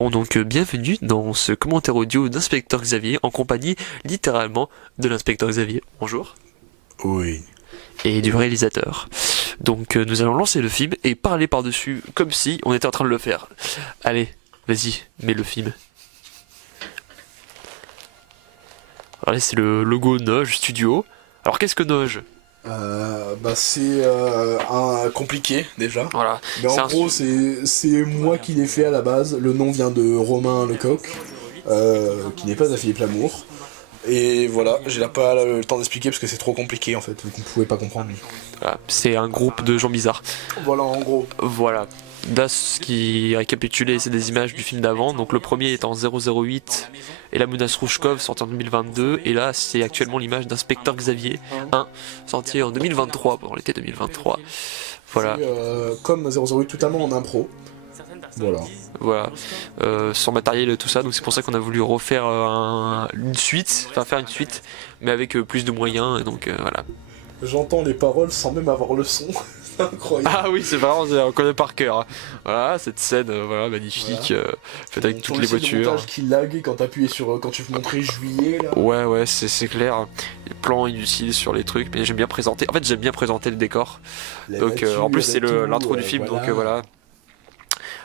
Bon, donc bienvenue dans ce commentaire audio d'Inspecteur Xavier en compagnie littéralement de l'Inspecteur Xavier. Bonjour. Oui. Et du réalisateur. Donc nous allons lancer le film et parler par-dessus comme si on était en train de le faire. Allez, vas-y, mets le film. Alors là c'est le logo Noge Studio. Alors qu'est-ce que Noge? C'est un compliqué déjà. Voilà. Mais en gros, c'est moi qui l'ai fait à la base. Le nom vient de Romain Lecoq, qui n'est pas à Philippe Lamour. Et voilà, j'ai pas le temps d'expliquer parce que c'est trop compliqué en fait, donc on pouvait pas comprendre. Voilà, c'est un groupe de gens bizarres. Voilà, en gros. Voilà. Là, ce qui récapitulait, c'est des images du film d'avant. Donc le premier est en 008 et la menace Rouchkov sorti en 2022. Et là, c'est actuellement l'image d'Inspecteur Xavier 1 sorti en 2023, pendant l'été 2023. Voilà. Comme 008 totalement en impro. Voilà. Voilà. Sans matériel et tout ça. Donc c'est pour ça qu'on a voulu refaire une suite, enfin faire une suite, mais avec plus de moyens. Et donc voilà. J'entends les paroles sans même avoir le son. C'est incroyable. Ah oui, c'est vraiment, on connaît par cœur. Voilà, cette scène, voilà, magnifique, faite avec toutes les voitures. Le montage qui lag quand t'appuyais sur, quand tu montrais juillet là. Ouais, c'est clair. Les plans inutiles sur les trucs, mais j'aime bien présenter. En fait, j'aime bien présenter le décor. Donc, en plus, c'est l'intro du film, voilà. donc voilà.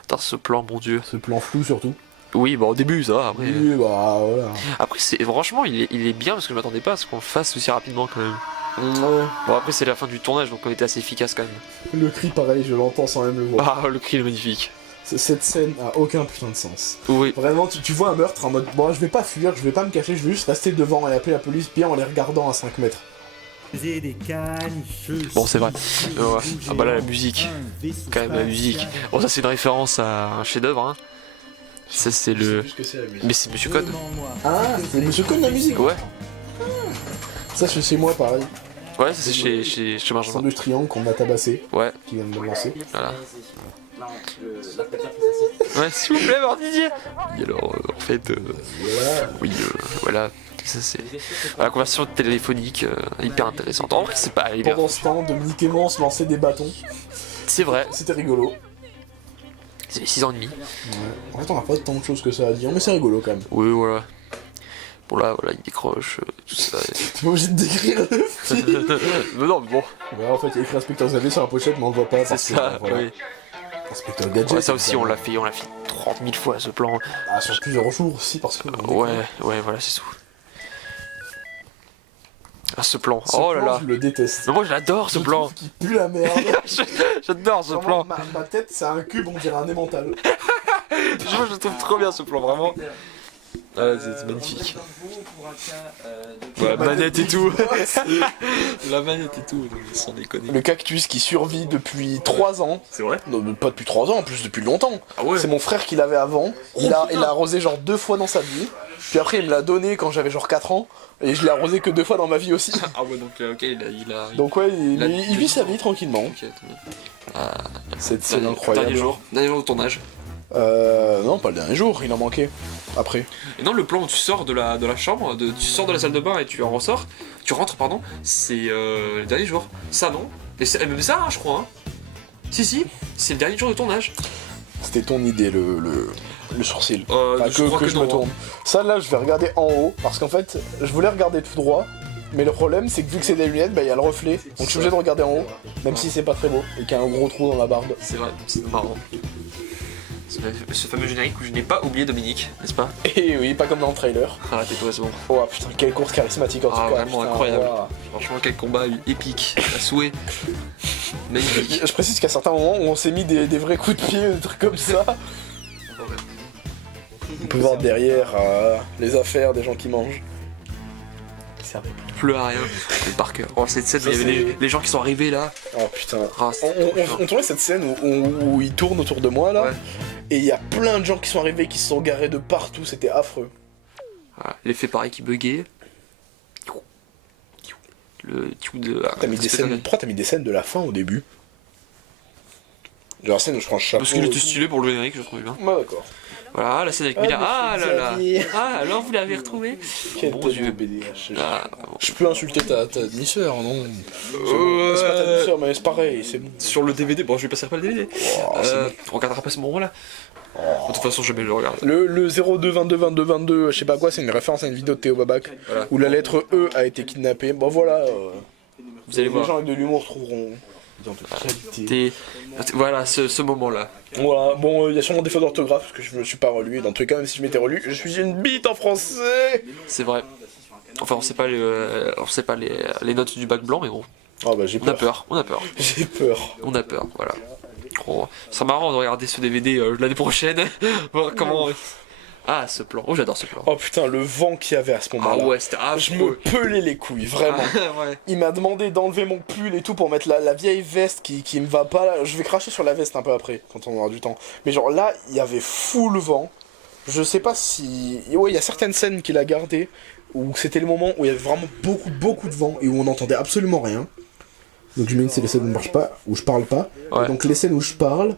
Attends, ce plan, mon dieu. Ce plan flou surtout. Oui, bah au début, ça. Après, oui, bah voilà. Après franchement, il est bien parce que je m'attendais pas à ce qu'on le fasse aussi rapidement quand même. Ouais. Bon, après, c'est la fin du tournage, donc on était assez efficace quand même. Le cri, pareil, je l'entends sans même le voir. Ah, le cri est magnifique. Cette scène a aucun putain de sens. Oui. Vraiment, tu vois un meurtre en mode bon, je vais pas fuir, je vais pas me cacher, je vais juste rester devant et appeler la police bien en les regardant à 5 mètres. Bon, c'est vrai. Ouais. Ah bah là, la musique. Quand même, la musique. Bon, ça, c'est une référence à un chef-d'œuvre, hein. Ça, c'est le. Mais c'est Monsieur Code. Ah, c'est Monsieur Code la musique. Ouais. Ça, c'est chez moi, pareil. Ouais, ça, c'est chez Benjamin. C'est le triangle qu'on a tabassé. Ouais. Qui vient de me lancer. Voilà. Ouais, s'il vous plaît, Mordidier. Et alors, en fait, oui, voilà. Ça, c'est la conversion téléphonique hyper intéressante. En vrai, c'est pas hyper. Pendant ce temps, Dominique et moi, on se lançait des bâtons. C'est vrai. C'était rigolo. C'est 6 ans et demi. Ouais. En fait, on a pas tant de choses que ça à dire, mais c'est rigolo quand même. Oui, voilà. Bon, là, voilà, il décroche, tout ça. T'es pas obligé de décrire le film. Mais non, mais bon. Ouais, en fait, il y a écrit Inspecteur Xavier sur la pochette, mais on le voit pas. C'est ça, voilà. oui. Inspecteur Gadget. Ouais, ça aussi, on l'a fait 30 000 fois ce plan. Ah, sur plusieurs jours aussi, parce que. Ouais, voilà, c'est tout. Ah, ce plan, Ce oh là plan, là. je le déteste. Mais moi, j'adore ce plan. Qui pue la merde. J'adore ce plan. Ma tête, c'est un cube, on dirait un émental. Je le trouve trop bien ce plan, vraiment. Ah, c'est magnifique. Ouais, manette et tout. La manette et tout, sans déconner. Le cactus qui survit depuis 3 ans. C'est vrai? Non, pas depuis 3 ans, en plus depuis longtemps. Ah ouais? C'est mon frère qui l'avait avant. Il l'a arrosé genre 2 fois dans sa vie. Puis après, il me l'a donné quand j'avais genre 4 ans. Et je l'ai arrosé que 2 fois dans ma vie aussi. Ah ouais, donc ok, Donc ouais, il vit sa vie tranquillement. Ok, C'est incroyable. Dernier jour de tournage. Non, pas le dernier jour, il en manquait. Après. Et non, le plan où tu sors de la chambre, tu sors de la salle de bain et tu en ressors, tu rentres, pardon, c'est le dernier jour. Ça, non? Mais ça, hein, je crois, hein. Si, c'est le dernier jour de tournage. C'était ton idée, le sourcil. Je crois que je me non, tourne. Ça, là, je vais regarder en haut, parce qu'en fait, je voulais regarder tout droit, mais le problème, c'est que vu que c'est des lunettes, bah, il y a le reflet, donc je suis obligé de regarder en haut, même si c'est pas très beau, et qu'il y a un gros trou dans la barbe. C'est vrai, c'est marrant. Ce fameux générique où je n'ai pas oublié Dominique, n'est-ce pas? Et oui, pas comme dans le trailer. Ah, tais-toi, c'est bon. Oh putain, quelle course charismatique en tout cas. Vraiment putain, incroyable. wow. Franchement, quel combat épique, à souhait. Magnifique. Je précise qu'à certains moments où on s'est mis des vrais coups de pied, des trucs comme ça. On peut voir derrière les affaires des gens qui mangent. Qui servent Plus à rien, mais par cœur. Oh, cette scène, Ça, il y avait c'est- les gens qui sont arrivés là. Oh putain. Ah, On tournait cette scène où il tourne autour de moi là, Ouais. et il y a plein de gens qui sont arrivés, qui se sont garés de partout, c'était affreux. Voilà, l'effet pareil qui buguait. Le tiu de. Pourquoi t'as mis des scènes de la fin au début? Genre la scène où je prends le chapeau. Parce qu'il était stylé pour le générique, je trouve bien. Ouais, d'accord. Voilà, la scène avec Ah, Mila. Ah monsieur là là. Xavier. Ah, alors vous l'avez retrouvé? Quel Bon tête Dieu. de BDH. Ah, Je peux insulter ta demi-sœur, non? C'est pas ta demi-sœur, mais c'est pareil, c'est bon. sur le DVD, bon, je vais passer pas le DVD. Oh, c'est bon. On regardera pas ce moment-là. De toute façon, je vais le regarder. Le 02 22 22 22, je sais pas quoi, c'est une référence à une vidéo de Théo Babac Voilà. où la lettre E a été kidnappée. Bon voilà, Vous allez les voir. gens avec de l'humour trouveront bien de qualité. Voilà, ce moment-là. Voilà, bon, il y a sûrement des fautes d'orthographe parce que je me suis pas relu. Et dans tous les cas, même si je m'étais relu, je suis une bite en français. C'est vrai. Enfin, on sait pas les notes du bac blanc, mais bon. Oh bah j'ai On a peur. peur, on a peur. J'ai peur. On a peur, voilà. Oh, ce sera marrant de regarder ce DVD l'année prochaine. Voir comment. Ah, ce plan. Oh, j'adore ce plan. Oh putain, le vent qu'il y avait à ce Ah moment-là. ouais, c'était Je me affreux. pelais les couilles, vraiment. Ah, ouais. Il m'a demandé d'enlever mon pull et tout pour mettre la vieille veste qui me va pas. Là. Je vais cracher sur la veste un peu après, quand on aura du temps. Mais genre là, il y avait full vent. Je sais pas si... Ouais, il y a certaines scènes qu'il a gardées où c'était le moment où il y avait vraiment beaucoup de vent et où on n'entendait absolument rien. Donc j'imagine que c'est les scènes où je marche pas, où je parle pas. Ouais. Et donc les scènes où je parle,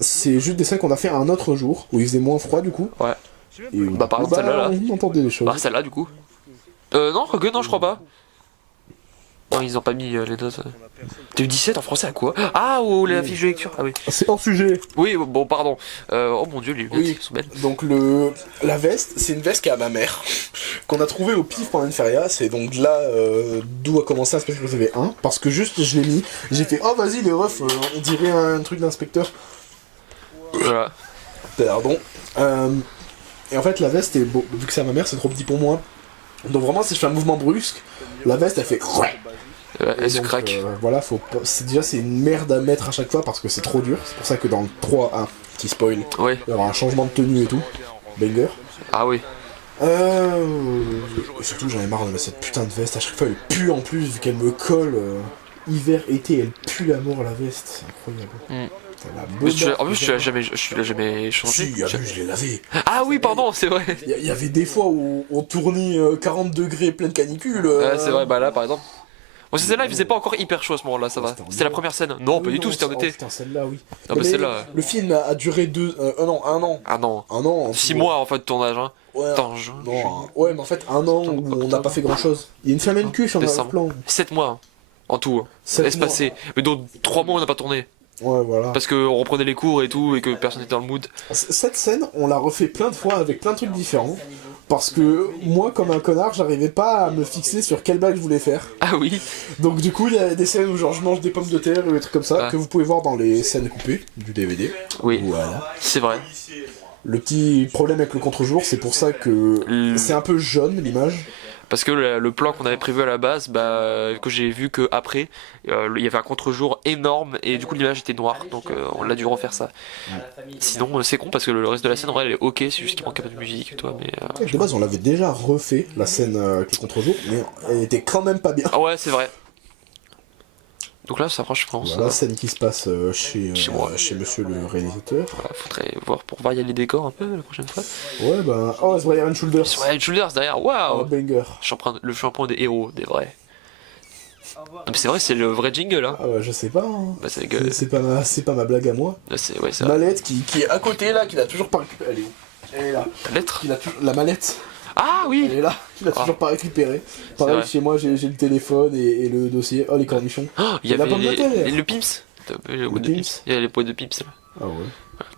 c'est juste des scènes qu'on a fait un autre jour, où il faisait moins froid du coup. Ouais. Et où, Bah, par exemple, celle-là, là. on entendait des choses. Bah, celle-là, du coup. Non, quoique, non, je crois pas. Non, ils ont pas mis les notes. T'as eu 17 en français à quoi? Ah, ou la fiche de lecture. Ah oui. C'est hors sujet. Oui, bon, pardon. Oh mon dieu, les lunettes Oui. sont belles. Donc la veste, c'est une veste qui est à ma mère, qu'on a trouvée au pif pendant une feria. C'est donc là d'où a commencé Inspecteur TV1, parce que juste je l'ai mis, j'ai fait oh vas-y les refs, on dirait un truc d'inspecteur. Voilà. Pardon. Et en fait la veste, est vu que c'est à ma mère, c'est trop petit pour moi. Donc vraiment si je fais un mouvement brusque, la veste elle fait... Elle se donc, craque. voilà, déjà c'est une merde à mettre à chaque fois parce que c'est trop dur. C'est pour ça que dans le 3A, petit spoil, Oui. il y aura un changement de tenue et tout. Banger. Ah oui. Et surtout j'en ai marre de mettre cette putain de veste. À chaque fois elle pue en plus vu qu'elle me colle. Hiver, été, elle pue la mort la veste. C'est incroyable. Mm. C'est la Mais beubare. en plus, tu l'as jamais changé. Si, abuse, je l'ai lavé. Ah oui, pardon, c'est vrai. Il y avait des fois où on tournait 40 degrés pleine canicule. Ouais, c'est vrai, bah là, par exemple. Bon, c'est celle-là, il faisait pas encore hyper chaud à ce moment-là, ça va. C'était en C'était la hiver. première scène. Non, pas du tout, c'était en Oh, été. putain, celle-là, oui. Non, mais celle-là. Le film a duré un an. Ah non. Un an. en 6 tout. mois en fait de tournage, hein. Ouais. Attends, Non, ouais, mais en fait, un an où on n'a pas fait grand chose. Il y a une femme et une cuche en Décembre. plan. 7 mois hein, en tout. Hein. 7 Espacé. Mais donc 3 mois on n'a pas tourné. Ouais, voilà. Parce qu'on reprenait les cours et tout et que personne n'était dans le mood. Cette scène, on l'a refait plein de fois avec plein de trucs différents. Parce que moi, comme un connard, j'arrivais pas à me fixer sur quelle blague je voulais faire. Ah oui. Donc du coup, il y a des scènes où genre je mange des pommes de terre ou des trucs comme ça, Ah. que vous pouvez voir dans les scènes coupées du DVD. Oui. Voilà. C'est vrai. Le petit problème avec le contre-jour, c'est pour ça que c'est un peu jaune l'image. Parce que le plan qu'on avait prévu à la base, bah, que j'ai vu que après, il y avait un contre-jour énorme et du coup l'image était noire, donc on a dû refaire ça. Sinon c'est con parce que le reste de la scène en vrai elle est ok, c'est juste qu'il manque un peu de musique et toi, mais. De base, on l'avait déjà refait, la scène avec le contre-jour, mais elle était quand même pas bien. Ah ouais c'est vrai. Donc là ça approche France. Voilà, scène qui se passe chez moi. chez monsieur le réalisateur. Voilà, faudrait voir pour varier les décors un peu la prochaine fois. Ouais, bah. Oh, c'est Brian Shoulders. Sur Head Shoulders derrière, Oh, waouh! banger. Le shampoing des héros, des vrais. Non, mais c'est vrai, c'est le vrai jingle hein. Ah, bah, je sais pas. Hein. Bah, c'est que. C'est pas ma blague à moi. C'est ouais, c'est vrai. Mallette qui est à côté là, qu'il a toujours pas récupéré. Elle est où? Elle est là. La lettre? La mallette, Ah oui! elle est là, qu'il a toujours pas récupéré. Pareil, vrai. chez moi, j'ai le téléphone et le dossier. Oh, les cornichons. Oh, il y La avait pomme de terre. le Pimps. Le boîte de Pimps. Pimps. Il y a les boîtes de Pimps là. Ah ouais,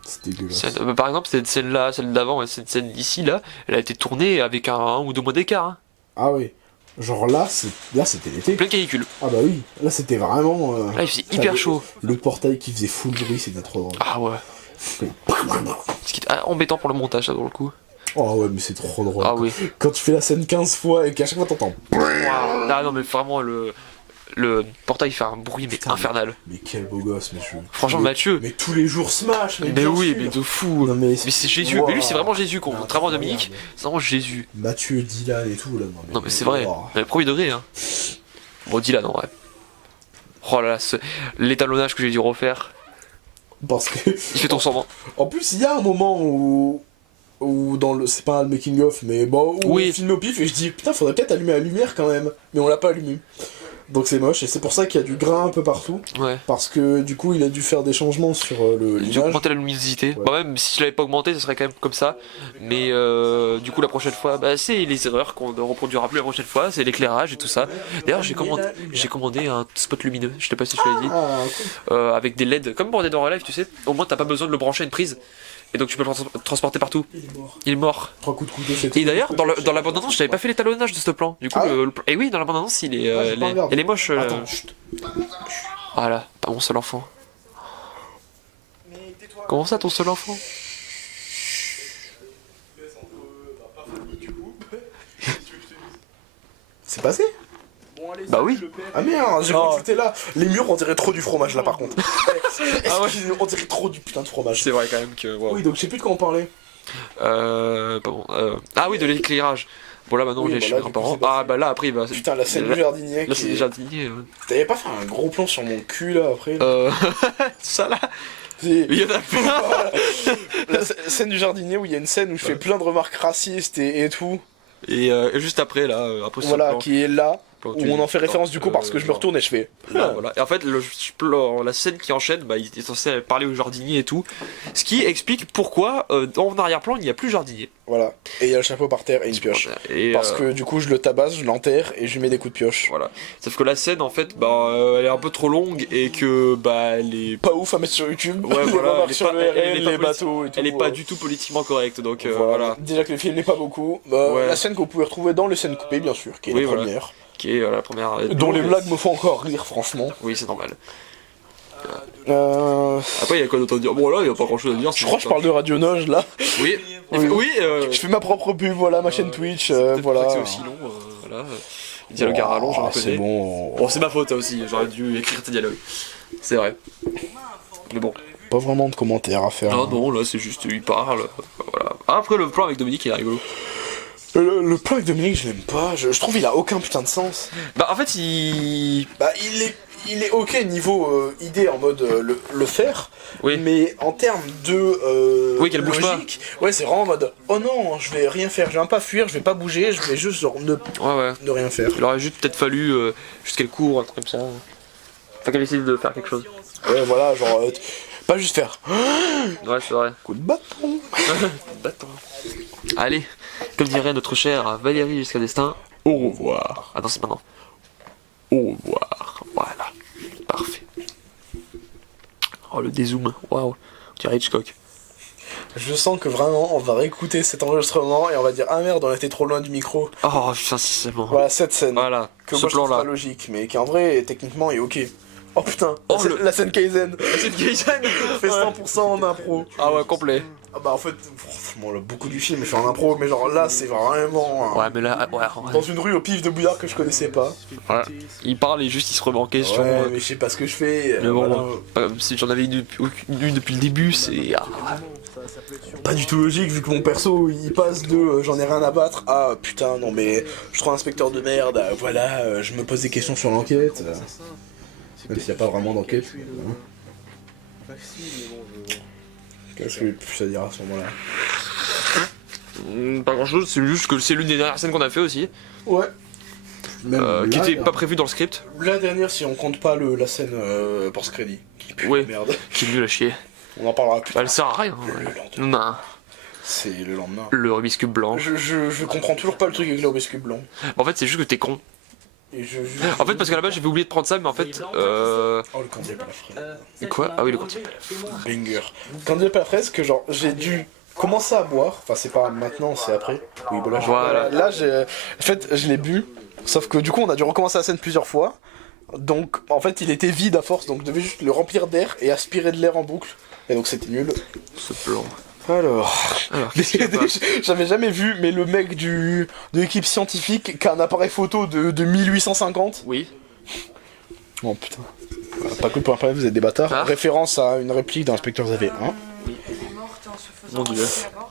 c'est dégueulasse. Par exemple, cette scène-là, celle d'avant et cette scène d'ici là, elle a été tournée avec un ou deux mois d'écart. Hein. Ah oui. Genre là c'était l'été. Plein de canicule. Ah bah oui, là c'était vraiment... Là, il faisait hyper chaud. Le portail qui faisait full bruit, c'était trop drôle. Ah ouais. Ce qui est embêtant pour le montage, là, pour le coup. Oh ouais, mais c'est trop drôle. Ah oui. Quand tu fais la scène 15 fois et qu'à chaque fois t'entends... Waouh. Ah non, mais vraiment, le portail fait un bruit mais Putain, infernal. Mais quel beau gosse, mais je... Franchement, mais, Mathieu. Mais tous les jours Smash, mais Mais bien oui, sûr. mais de fou. Non, Mais c'est Jésus. Wow. Mais lui, c'est vraiment Jésus, contrairement à Dominique. Incroyable. C'est vraiment Jésus. Mathieu, Dylan et tout, là. Non, mais c'est vrai. Wow. Le premier degré, hein. Bon, Dylan, en vrai. Oh là là, l'étalonnage que j'ai dû refaire. Parce que... Il fait ton sang. En plus, il y a un moment où dans le... C'est pas le making of, mais bon, où Oui. on filme au pif et je dis, putain, faudrait peut-être allumer la lumière quand même. Mais on l'a pas allumé. Donc c'est moche, et c'est pour ça qu'il y a du grain un peu partout. Ouais. Parce que du coup, il a dû faire des changements sur J'ai l'image. augmenté la luminosité. Ouais. Bah, même si je l'avais pas augmenté, ça serait quand même comme ça. Mais du coup, la prochaine fois, bah, c'est les erreurs qu'on ne reproduira plus la prochaine fois, c'est l'éclairage et tout ça. D'ailleurs, j'ai commandé un spot lumineux, je sais pas si je l'avais dit, Ah, cool. avec des LED, comme pour Dead or Alive, tu sais. Au moins, t'as pas besoin de le brancher à une prise. Et donc, tu peux le transporter partout. Il est mort. Il est mort. 3 coups de couteau, c'est tout. Et d'ailleurs, dans la bande-annonce, je t'avais pas fait l'étalonnage de ce plan. Du coup, Ah ouais et oui, dans la bande-annonce, il est, Ah, j'ai pas regardé. elle est moche. Attends, chut. Voilà, pas mon seul enfant. Comment ça, ton seul enfant? C'est passé? Bah oui. Ah merde, j'ai cru que c'était là. Les murs, on dirait trop du fromage là par contre. Ah ouais. On dirait trop du putain de fromage. C'est vrai quand même que. Wow. Oui, donc je sais plus de quoi on parlait. Pardon. Ah oui, de l'éclairage. Bon là maintenant Oui, j'ai bah chez là, mes du coup, grands-parents. c'est passé. Ah bah là après il va. Putain, la scène Là, du jardinier. là c'est des jardiniers. T'avais pas fait un gros plan sur mon cul là après là Ça là. C'est- Il y en a plein. La scène du jardinier où il y a une scène où je fais plein de remarques racistes et tout. Et juste après là, après ce Voilà, plan, qui est là. plan, Où on en fait référence du coup parce que je me retourne et je fais. Là, voilà. Et en fait, le plan, la scène qui enchaîne, bah, il est censé parler au jardinier et tout. Ce qui explique pourquoi, en arrière-plan, il n'y a plus jardinier. Voilà. Et il y a le chapeau par terre et une pioche. Et, Parce que du coup je le tabasse, je l'enterre et je lui mets des coups de pioche. voilà. Sauf que la scène, en fait, bah, elle est un peu trop longue et que, bah, elle est. Pas ouf à mettre sur YouTube. Ouais, Les voilà, remarques elle est sur pas- le elle est RL, pas les politi- bateaux et tout. Elle est pas du tout politiquement correcte, donc voilà. Déjà que le film n'est pas beaucoup. Bah, Ouais. La scène que vous pouvez retrouver dans les scènes coupées, bien sûr, qui est Oui, la voilà. première. Qui est la première. Dont les blagues me font encore rire, franchement. Oui, c'est normal. Euh... Après, il y a quoi d'autre à dire? Bon, là, il y a pas grand chose à dire. Je crois que je parle de Radio Noge là. Oui, Oui. oui, Je fais ma propre pub, voilà, ma chaîne Twitch, peut-être pour ça voilà. que c'est aussi long, voilà. Les dialogues à rallonge, j'en c'est connais. bon. Bon, c'est ma faute, ça aussi, j'aurais dû écrire tes dialogues. C'est vrai. Mais bon. Pas vraiment de commentaires à faire. Ah non, là, c'est juste, il parle. Voilà. Après, le plan avec Dominique, il est rigolo. Le plan avec Dominique, je l'aime pas. Je trouve qu'il a aucun putain de sens. Bah, en fait, il. Bah, il est ok niveau idée en mode le faire. Oui. Mais en termes de Oui, qu'elle bouge pas. logique, ouais, c'est vraiment en mode oh non, je vais rien faire, je vais même pas fuir, je vais pas bouger, je vais juste genre, Ouais, ouais. ne rien faire. Il aurait juste peut-être fallu juste qu'elle court, un truc comme ça. Enfin, qu'elle essaye de faire quelque chose. Ouais, voilà, genre pas juste faire Ouais, c'est vrai. coup de bâton. Bâton. Allez, comme dirait notre chère Valérie jusqu'à destin, au revoir. Ah non, c'est maintenant. Au revoir. Voilà. Parfait. Oh, le dézoom. Waouh. On dirait Hitchcock. Je sens que vraiment on va réécouter cet enregistrement et on va dire ah merde, on était trop loin du micro. Oh, putain, c'est bon. Voilà cette scène Voilà, que ce moi je trouve plan-là. pas logique, mais qui en vrai techniquement est ok. Oh putain, Oh, la scène Kaizen. C'est une Kaizen. On fait 100% en impro. Ah ouais, complet. Ah bah en fait, franchement, là, beaucoup du film est fait en impro, mais genre là c'est vraiment Ouais, mais là, ouais, dans une rue au pif de Bouillard que je connaissais pas. ouais. Il parle et juste il se remet en question. Ouais, mais je sais pas ce que je fais. Mais bon, voilà. si j'en avais une depuis le début, c'est. Ah, Pas du tout logique vu que mon perso il passe de j'en ai rien à battre à putain non mais je trouve un inspecteur de merde, voilà, je me pose des questions sur l'enquête. Même s'il n'y a pas vraiment d'enquête. Qu'est-ce que j'ai plus à dire à ce moment-là? pas grand chose, c'est juste que c'est l'une des dernières scènes qu'on a fait aussi, Ouais. Même qui là, était pas prévue dans le script. la dernière si on compte pas la scène post-crédit. Qui pue Ouais. la merde. Qui est nul à chier. On en parlera plus Bah, tard. elle sert à rien. Le Non. C'est le lendemain. Le Rubik's Cube blanc. Je comprends toujours pas le truc avec le Rubik's Cube blanc. En fait, c'est juste que t'es con. Et En fait, parce qu'à la base, j'avais oublié de prendre ça, mais en fait. Oh le candidat à la fraise. Quoi? Ah oui, le candidat. Banger. Candidat à la fraise que genre j'ai dû commencer à boire. Enfin c'est pas maintenant, c'est après. Oui bon là, Voilà. là j'ai. En fait je l'ai bu. Sauf que du coup on a dû recommencer la scène plusieurs fois. Donc en fait il était vide à force, donc je devais juste le remplir d'air et aspirer de l'air en boucle. Et donc c'était nul. Ce plan. Alors. Alors, qu'est-ce qu'il y a pas J'avais jamais vu, mais le mec de l'équipe scientifique qui a un appareil photo de 1850. Oui. Oh putain. Pas cool pour un problème, vous êtes des bâtards. Ah. Référence à une réplique d'Inspecteur Zavé 1. Mon dieu.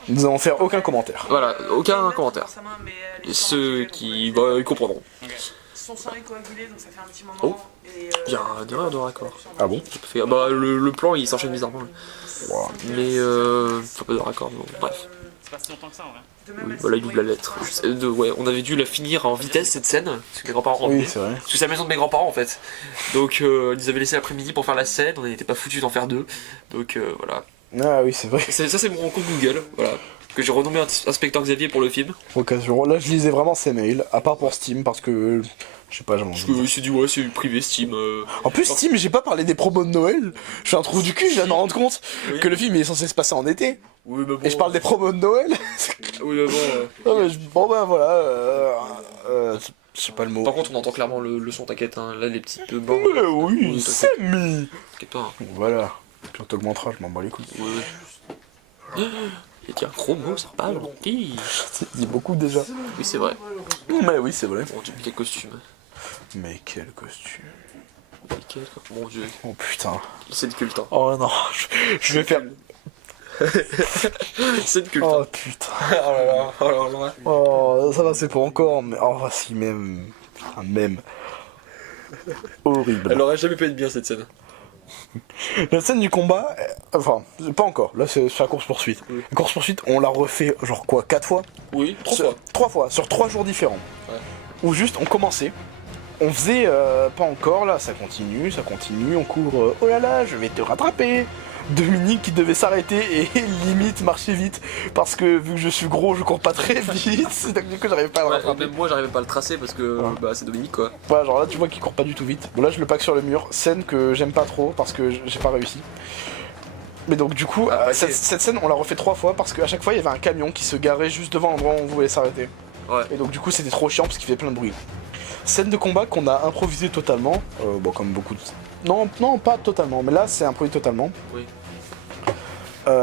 Nous n'allons faire aucun commentaire. Voilà, aucun commentaire. Et ceux qui. Bah, ils comprendront. Son sang est coagulé, donc ça fait un petit moment. Oh. Et, Il y a une erreur de raccord. Ah bon? J'ai pas fait- Bah, le plan il s'enchaîne bizarrement. Mais. Faut pas de raccord, mais bon, bref. C'est pas si longtemps que ça en vrai. Oui, voilà, il ouvre la lettre. Ouais, on avait dû la finir en vitesse cette scène, parce que mes grands-parents rentraient. Oui, c'est vrai. Parce que c'est la maison de mes grands-parents en fait. Donc ils nous avaient laissé l'après-midi pour faire la scène, on n'était pas foutus d'en faire deux. Donc voilà. Ah oui, c'est vrai. Ça c'est mon compte Google, voilà. Que j'ai renommé Inspecteur Xavier pour le film. Occasion. Là, je lisais vraiment ses mails, à part pour Steam, parce que je sais pas, j'en ai Parce envie. qu'il s'est dit ouais c'est privé Steam. En plus, Steam, j'ai pas parlé des promos de Noël. Je suis un trou du cul, je viens de me rendre compte Oui. que le film il est censé se passer en été. Oui mais bon. Et je parle des promos de Noël. Oui mais bon. Ah, mais bon bah voilà. C'est pas le mot. Par contre on entend clairement le son, t'inquiète, hein. Là les petites bandes. Mais oui, Oui, c'est mis. T'inquiète pas. Hein. Voilà. Puis on t'augmentera, je m'en bats les couilles. Oui, oui. Et tiens, Chromo, ça parle. Oui, Ça dit beaucoup déjà. c'est vrai. Mais oui, c'est vrai. Mon dieu, quel costume. Mais quel costume. Mon dieu, Oh putain. c'est de culte. Hein. Oh non, je vais faire. C'est de culte. Oh Hein. putain. Oh là là, oh là là. Oh, ça va, c'est pas encore, mais. Oh, si, même. Un même. Horrible. Elle aurait jamais pu être bien cette scène. La scène du combat, enfin, pas encore. Là, c'est la course-poursuite. Oui. La course-poursuite, on l'a refait, genre quoi, 4 fois Oui, 3 Sur- fois. 3 fois, sur 3 jours différents. Ouais. Où juste, on commençait. On faisait pas encore, là, ça continue, on court. Oh là là, je vais te rattraper. Dominique qui devait s'arrêter et limite marcher vite. Parce que vu que je suis gros, je cours pas très vite. Donc du coup, j'arrive pas à le Ouais, rattraper. même moi j'arrivais pas à le tracer parce que Ouais. bah, c'est Dominique quoi. Voilà, genre là, tu vois qu'il court pas du tout vite. Bon, là, je le pack sur le mur. Scène que j'aime pas trop parce que j'ai pas réussi. Mais donc, du coup, Ah, cette scène, on l'a refait 3 fois parce qu'à chaque fois, il y avait un camion qui se garait juste devant l'endroit où on voulait s'arrêter. Ouais. Et donc, du coup, c'était trop chiant parce qu'il fait plein de bruit. Scène de combat qu'on a improvisé totalement. Bon, comme beaucoup de. Non, non, pas totalement, mais là, c'est improvisé totalement. Oui. J'ai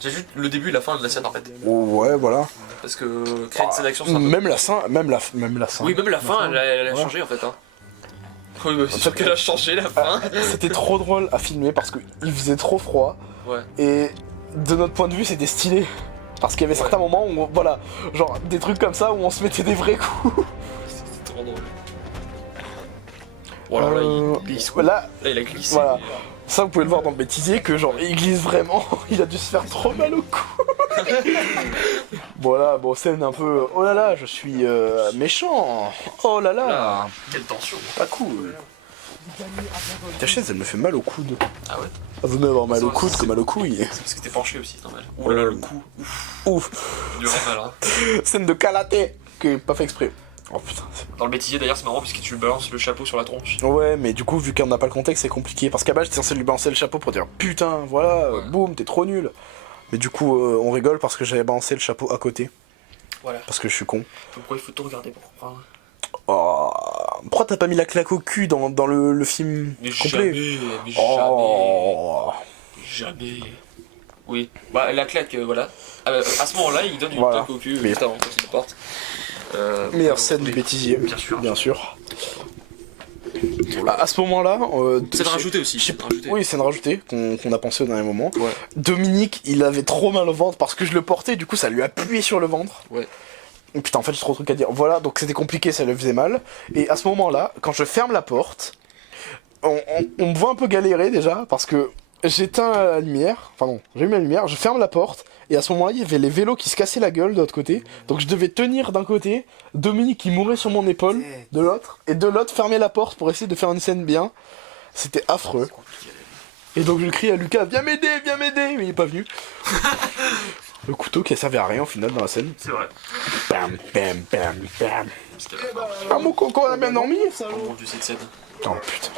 J'ai juste le début et la fin de la scène en fait. Ouais, voilà. Parce que créer une scène d'action c'est un peu. Même la fin, même la fin. Oui, même la fin elle a Ouais. changé en fait. Hein. Oui, bah, c'est sûr qu'elle a changé la fin. C'était trop drôle à filmer parce qu'il faisait trop froid. Ouais. Et de notre point de vue, c'était stylé. Parce qu'il y avait certains moments où, voilà, genre des trucs comme ça où on se mettait des vrais coups. C'était trop drôle. Bon, alors là il glisse quoi. Là, Là il a glissé. voilà. Ça, vous pouvez le voir dans le bêtisier que, genre, il glisse vraiment. Il a dû se faire trop mal au cou. Voilà, bon, scène un peu. Oh là là, je suis méchant. Oh là là. Là, quelle tension. Pas cool. Ta chaise, elle me fait mal au coude. Ah ouais. Ah, vous devez avoir mal au Ça, coude c'est- que mal au couille. C'est parce que t'es penché aussi, c'est normal. Oh là là, le coup. Ouf. Il aurait mal, hein. Scène de karaté qui est pas fait exprès. Oh putain. Dans le bêtisier d'ailleurs, c'est marrant puisque tu balances le chapeau sur la tronche. Ouais, mais du coup, vu qu'on n'a pas le contexte, c'est compliqué. Parce qu'à base, j'étais censé lui balancer le chapeau pour dire putain, voilà, Ouais. boum, t'es trop nul. Mais du coup, on rigole parce que j'avais balancé le chapeau à côté. Voilà. Parce que je suis con. Pourquoi il faut tout regarder pour comprendre. Oh, pourquoi t'as pas mis la claque au cul dans le film Mais complet? mais Oh. jamais. Oui. Bah la claque, voilà. À ce moment-là, il donne une Voilà. claque au cul Mais- juste avant qu'on se porte. Meilleure scène du oui. bêtisier. Bien sûr. Bien sûr. À ce moment-là, C'est de rajouter aussi. je sais C'est de pas- rajouter. Oui, c'est une rajoutée qu'on a pensé au dernier moment. Ouais. Dominique, il avait trop mal au ventre parce que je le portais, du coup ça lui a appuyé sur le ventre. Ouais. Et putain, en fait, j'ai trop de trucs à dire. Voilà, donc c'était compliqué, ça le faisait mal. Et à ce moment-là, quand je ferme la porte, on me voit un peu galérer déjà parce que j'éteins la lumière. Enfin non, j'ai mis la lumière, je ferme la porte. Et à ce moment-là, il y avait les vélos qui se cassaient la gueule de l'autre côté. Donc je devais tenir d'un côté, Dominique qui mourait sur mon épaule de l'autre, et de l'autre fermer la porte pour essayer de faire une scène bien. C'était affreux. Et donc je crie à Lucas, viens m'aider, mais il est pas venu. Le couteau qui a servi à rien au final dans la scène. C'est vrai. Bam, bam, bam, bam. Parce qu'à la fin, Ah mon coco, on a bien dormi? oh mon dieu, cette scène. Oh putain,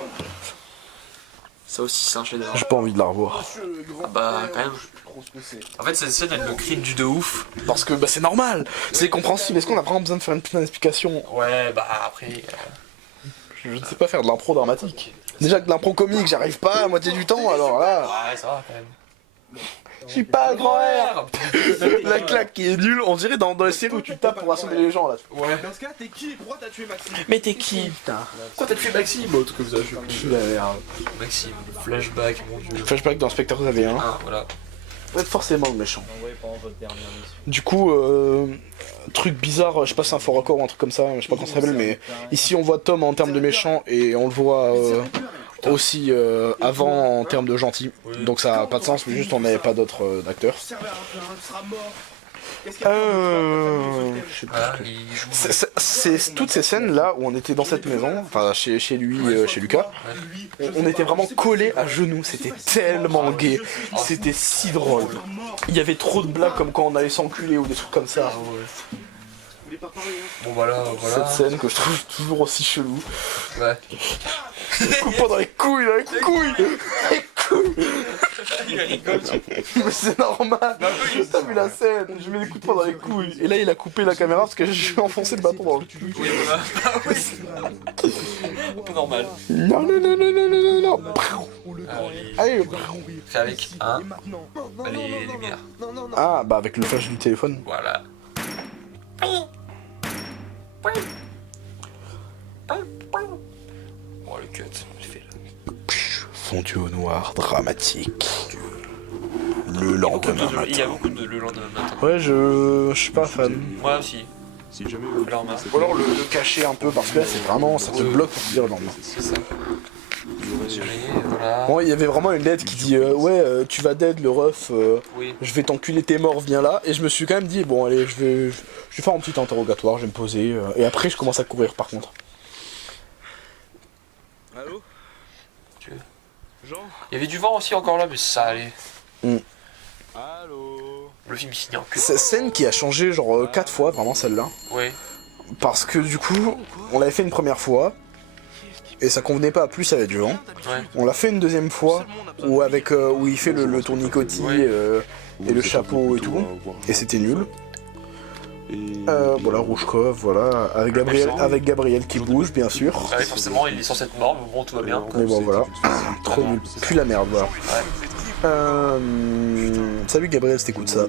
Ça aussi, c'est un chef-d'œuvre. j'ai pas envie de la revoir. Ah bah, quand même. En fait, cette scène, elle me cringe de ouf. Parce que bah c'est normal, c'est compréhensible. Est-ce qu'on a vraiment besoin de faire une putain d'explication? Ouais, bah après. Je ne sais pas faire de l'impro dramatique. Déjà que de l'impro comique, j'arrive pas à moitié du temps, alors là, Ouais, ça va quand même. j'ai pas le grand air. La claque qui est nulle, on dirait dans les séries où tu tapes pour rassembler les gens là. Ouais. Dans ce cas, t'es qui? Pourquoi t'as tué Maxime? Mais t'es qui, putain? Pourquoi t'as tué Maxime? Bon, en tout cas, vous avez Je suis la merde. Maxime, flashback, mon dieu. Flashback dans Spectre vous avez un. Ah, voilà. Vous êtes forcément le méchant. Du coup, truc bizarre, je sais pas si c'est un faux raccord ou un truc comme ça, je sais pas comment ça s'appelle, mais ici on voit Tom en termes de méchant et on le voit aussi avant en termes de gentil. Donc ça a pas de sens, mais juste on n'avait pas d'autres acteurs. Je sais plus. Voilà, il joue. C'est toutes ces scènes là où on était dans cette maison, enfin chez lui, chez Lucas, on était vraiment collés à genoux, c'était tellement gay, c'était si drôle. Il y avait trop de blagues comme quand on allait s'enculer ou des trucs comme ça. Bon voilà. Cette scène que je trouve toujours aussi chelou. Ouais. Coupe pas dans les couilles, les couilles. Mais c'est normal. T'as vu la scène, je mets les coups de poing dans les couilles. Et là il a coupé la caméra parce que j'ai enfoncé le bâton dans le cul. Oui, voilà. Un peu normal. Non. Allez. Fait avec les lumières. Ah bah avec le flash du téléphone. Voilà. Oh le cut, je fais là. Fondu au noir, dramatique. Le lendemain Il y a matin. beaucoup de le lendemain matin. Ouais, je suis pas fan. Moi aussi. Alors, Ou alors le cacher un peu parce que là c'est vraiment, ça te bloque pour te dire le lendemain. c'est ça. Voilà. Bon, il y avait vraiment une lettre qui dit tu vas dead le ref, Oui. je vais t'enculer tes morts, viens là. Et je me suis quand même dit bon allez, je vais faire un petit interrogatoire, je vais me poser et après je commence à courir par contre. Allô? Tu veux. Jean? Il y avait du vent aussi encore là, mais ça allait. Allô? Le film il finit en queue. Cette scène qui a changé genre 4 fois vraiment celle-là. Ouais. Parce que du coup, on l'avait fait une première fois et ça convenait pas, plus avec du vent. Ouais. On l'a fait une deuxième fois où il fait le tournicotis Ouais. et le chapeau et tout, et c'était nul. Voilà, Rouchkov, voilà, avec Gabriel qui bouge bien sûr. Ah oui, forcément il est censé être mort, mais bon tout va bien. Mais bon voilà, trop nul, puis la merde voilà. Salut Gabriel, si t'écoutes ça.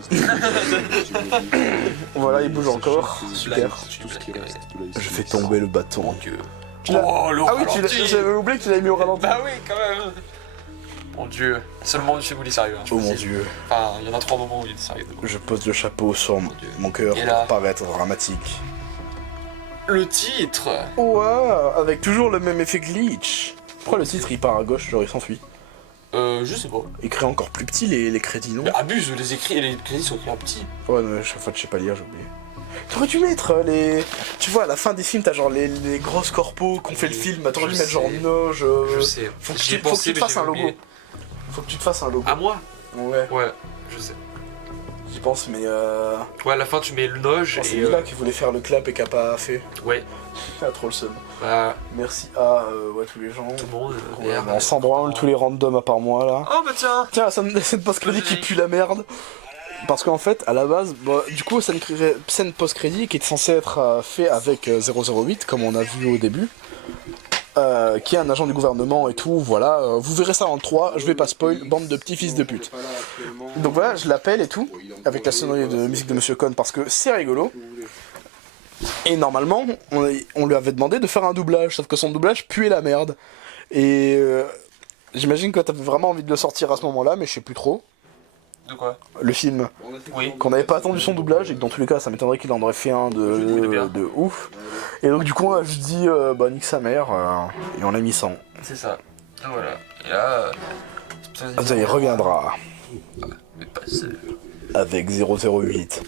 Voilà, il bouge encore, super. Je fais tomber le bâton. Mon dieu. Tu l'as- Oh le Ah oui, ralenti. j'avais oublié que tu l'avais mis au ralenti. Bah oui quand même. Mon dieu. Seulement du film où il est sérieux. Hein, je Oh mon précise. dieu, Enfin, il y en a 3 moments où il est sérieux. je pose le chapeau sur mon cœur Et là pour paraître dramatique. Le titre. Ouah, avec toujours le même effet glitch. Pourquoi le titre il part à gauche, genre il s'enfuit? Je sais pas. Écrit encore plus petit les crédits, non? Mais abuse, les écrits et les crédits sont écrits en petit. Ouais, non, chaque fois je sais pas lire, j'ai oublié. T'aurais dû mettre les... Tu vois, à la fin des films, t'as genre les grosses corpos qu'on fait le film, bah, t'aurais dû Je mettre genre sais. Noge... Je sais. Faut que J'y ai tu, faut que pensé, tu te mais fasses j'ai un logo. oublié. Faut que tu te fasses un logo. À moi? Ouais, Ouais, je sais. j'y pense, mais Ouais, à la fin tu mets le noge c'est et. lui là qui voulait faire le clap et qui a pas fait. Ouais, Ah, trop le seum. bah, Merci à ouais, tous les gens. tout le monde. Ouais, merde. on s'en branle, tous les randoms à part moi là. Oh bah tiens! Tiens, scène post-crédit qui pue la merde. Parce qu'en fait, à la base, bah, du coup, scène post-crédit qui est censée être fait avec 008, comme on a vu au début, qui est un agent du gouvernement et tout, voilà. Vous verrez ça en 3, je vais pas spoil, bande de petits fils de pute. Donc voilà, je l'appelle et tout, avec la sonnerie de musique de Monsieur Cohn, parce que c'est rigolo. Et normalement, on lui avait demandé de faire un doublage, sauf que son doublage puait la merde. Et j'imagine que t'avais vraiment envie de le sortir à ce moment-là, mais je sais plus trop. De quoi? Le film, Oui. qu'on n'avait pas attendu son doublage et que dans tous les cas ça m'étonnerait qu'il en aurait fait un connais bien. de ouf. Et donc du coup je dis bah nique sa mère et on l'a mis 100. C'est ça. Et voilà. Et là. Ça il reviendra Mais pas seul. avec 008.